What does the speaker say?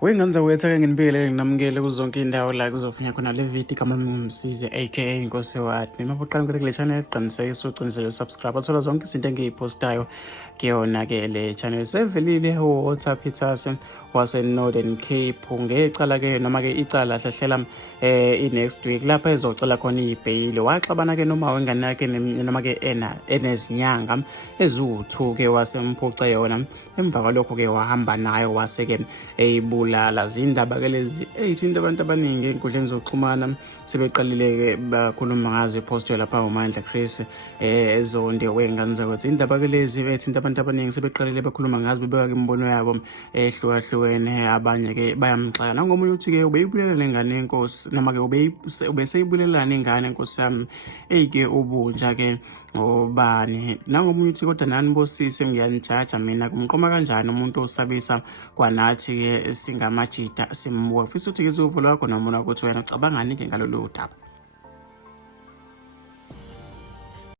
Wengenza wetha ngenibekele nginamukele kuzonke indawo la kuzofunya khona le video kama Msizi aka inkosi wathi nima boqala kule channel siqinisekisa ucinisele subscribe athola zonke izinto engiyipostayo kuyona ke le channel sevelile WhatsApp ithase wase Northern Cape ngecala ke noma ke icala hlahlela next week lapha ezocela khona ibhayile waxabana ke noma wengane yakhe noma ke enezinyanga eziwu2 ke wasemphuca yona emva kwalokho ke wahamba nayo wase ke wayibulala zindaba ke lezi ezithinta abantu abaningi enkundleni zokuxhumana sebeqalile ke bakhuluma ngazo ipost lapha uMandla Chris ezonde wengane zakwethu indaba ke lezi ezithinta abantu abaningi sebeqalile bakhuluma ngazo bebeka imbono yabo ehlukahlukene abanye ke bayamxaka nangomunye uthi ke ubeyibulela nengane yenkosi noma ke ubeseyibulelana ingane enkosi yami ke ubunja ke obani nangomunye uthi kodwa nani bosisi ngiyanijaja mina kumqoma kanjani umuntu osabisa kwanathi ke singamajida simbuka futhi uthi ke izuvula wakho noma ukuthi wena ucabangani ke ngalolu daba.